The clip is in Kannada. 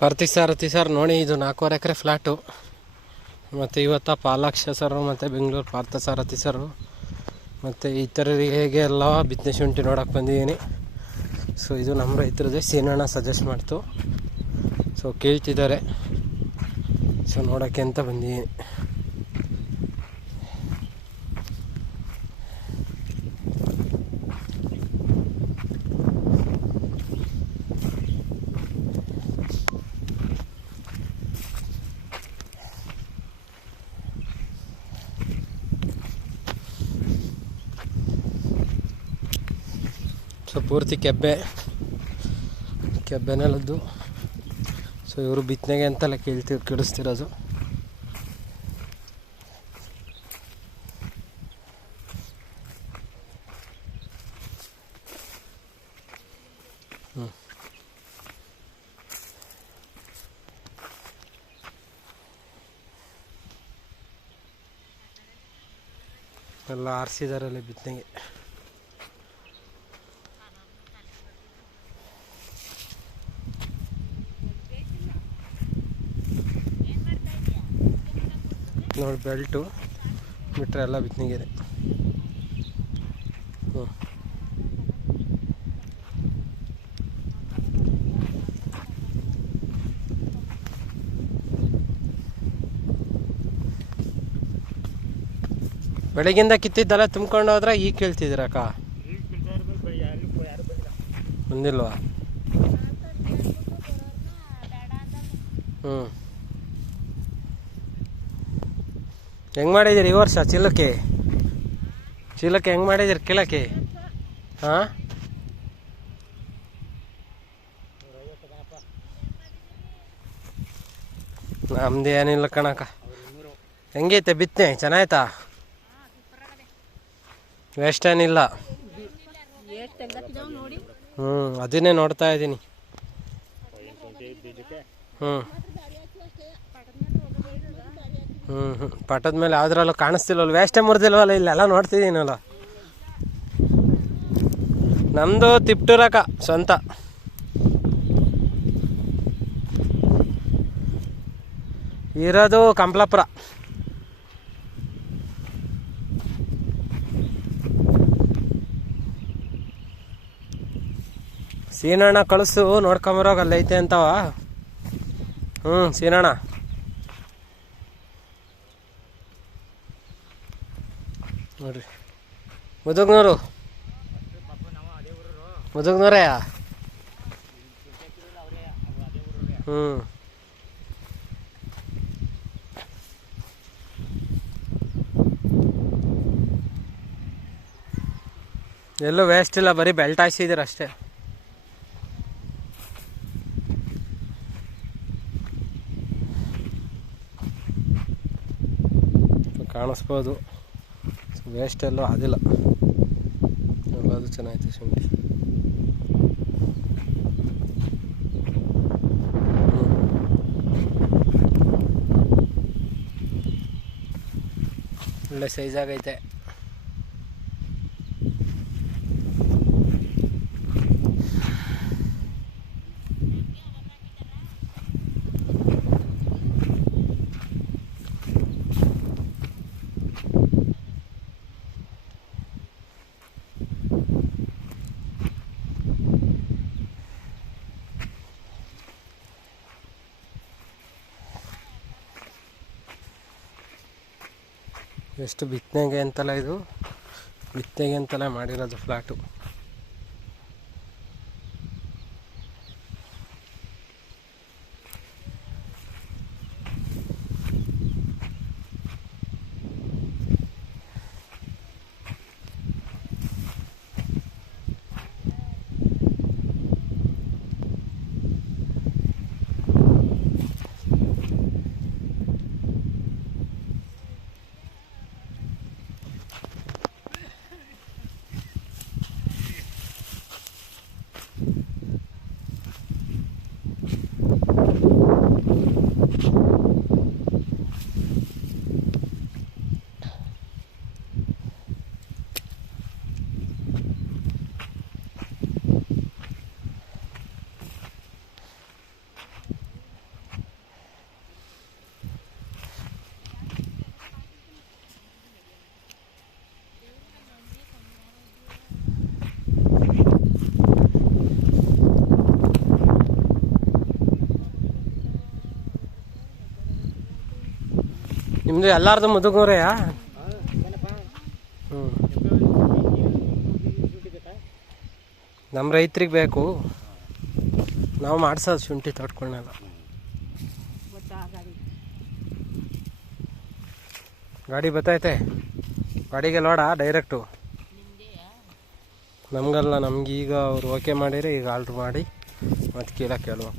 ಪಾರ್ಥಿ ಸರ್ ಅತಿ ಸರ್ ನೋಡಿ, ಇದು ನಾಲ್ಕೂವರೆ ಎಕರೆ ಫ್ಲ್ಯಾಟು ಮತ್ತು ಇವತ್ತ ಪಾಲಾಕ್ಷ ಸರು ಮತ್ತು ಬೆಂಗಳೂರು ಪಾರ್ಥ ಸಾರಥಿ ಸರು ಮತ್ತು ಇತರರಿಗೆ ಎಲ್ಲ ಬಿತ್ತನೆ ಶುಂಠಿ ನೋಡೋಕೆ ಬಂದಿದ್ದೀನಿ. ಸೊ ಇದು ನಮ್ಮ ರೈತರದೇ ಸೀನಣ್ಣ ಸಜೆಸ್ಟ್ ಮಾಡ್ತು. ಸೊ ಕೇಳ್ತಿದ್ದಾರೆ. ಸೊ ನೋಡೋಕ್ಕೆ ಅಂತ ಬಂದಿದ್ದೀನಿ. ಸೊ ಪೂರ್ತಿ ಕೆಬ್ಬೆ ಕೆಬ್ಬೆನಲ್ಲದ್ದು ಸೊ ಇವರು ಬಿತ್ತನೆಗೆ ಅಂತೆಲ್ಲ ಕೇಳ್ತಿ ಕೆಡಿಸ್ತಿರೋದು. ಹ್ಮ್. ಎಲ್ಲ ಆರಿಸಿದಾರಲ್ಲಿ ಬಿತ್ತನೆಗೆ ನೋಡಿ ಬೆಲ್ಟು ಬಿಟ್ಟರೆ ಎಲ್ಲ ಬಿತ್ತನೆಗೆರೆ ಹ್ಞೂ ಬೆಳಗಿಂದ ಕಿತ್ತಿದ್ದೆಲ್ಲ ತುಂಬ್ಕೊಂಡು ಹೋದ್ರೆ ಈಗ ಕೇಳ್ತಿದ್ದೀರಕ್ಕ ಬಂದಿಲ್ವಾ? ಹ್ಞೂ ಹೆಂಗೆ ಮಾಡಿದ್ದೀರಿ ಈ ವರ್ಷ ಚೀಲಕ್ಕೆ ಚೀಲಕ್ಕೆ ಹೆಂಗೆ ಮಾಡಿದ್ದೀರಿ ಕಿಲಕ್ಕೆ ಹಾಂ? ನಮ್ದು ಏನಿಲ್ಲ ಕಣಕ ಹೆಂಗೈತೆ ಬಿತ್ತನೆ? ಚೆನ್ನಾಯ್ತಾ? ವೇಸ್ಟ್ ಏನಿಲ್ಲ. ಹ್ಞೂ ಅದನ್ನೇ ನೋಡ್ತಾ ಇದ್ದೀನಿ. ಹ್ಞೂ ಹ್ಞೂ ಹ್ಞೂ ಪಟ್ಟದ ಮೇಲೆ ಯಾವ್ದ್ರಲ್ಲ ಕಾಣಿಸ್ತಿಲ್ವಲ್ಲ ವೇಸ್ಟೇ ಮುರಿದಿಲ್ವಲ್ಲ, ಇಲ್ಲೆಲ್ಲ ನೋಡ್ತಿದ್ದೀನಲ್ಲ ನಮ್ಮದು ತಿಪ್ಟೂರಕ, ಸ್ವಂತ. ಇರೋದು ಕಂಪ್ಲಾಪುರ. ಸೀನಣ್ಣ ಕಳಿಸು ನೋಡ್ಕೊಂಬರೋಗ ಅಲ್ಲೈತೆ ಅಂತವ. ಹ್ಞೂ ಸೀನಣ್ಣ. ನೋಡ್ರಿ. ಮುದುಗ್ನೂರು. ಮುದುಗ್ನೂರೇ? ಹ್ಞೂ ಎಲ್ಲೂ ವೇಸ್ಟ್ ಇಲ್ಲ ಬರೀ ಬೆಲ್ಟ್ ಹಾಕ್ಸಿದ್ದೀರ ಅಷ್ಟೇ. ಕಾಣಿಸ್ಬೋದು. ವೇಸ್ಟ್ ಎಲ್ಲೂ ಆದಿಲ್ಲ ಎಲ್ಲದು ಚೆನ್ನಾಗೈತೆ ಶುಂಠಿ. ಒಳ್ಳೆ ಸೈಜ್ ಎಷ್ಟು ಬಿತ್ತನೆಗೆ ಅಂತಲ್ಲ ಇದು. ಬಿತ್ತನೆಗೆ ಅಂತಲೇ ಮಾಡಿರೋದು ಫ್ಲ್ಯಾಟು ನಿಮ್ಮದು ಎಲ್ಲಾರ್ದು ಮುದುಗುರೆಯಾ ಹ್ಞೂ ನಮ್ಮ ರೈತರಿಗೆ ಬೇಕು. ನಾವು ಮಾಡ್ಸೋದು ಶುಂಠಿ ತೋಟ್ಕೊಂಡೆಲ್ಲ ಗಾಡಿ ಬತ್ತೈತೆ? ಗಾಡಿಗೆ ಲೋಡ ಡೈರೆಕ್ಟು ನಮಗಲ್ಲ ನಮ್ಗೆ ಈಗ ಅವ್ರು ಓಕೆ ಮಾಡಿರಿ, ಈಗ ಆರ್ಡ್ರ್ ಮಾಡಿ, ಮತ್ತೆ ಕೀಳಕ್ಕೆ ಕೇಳುವ.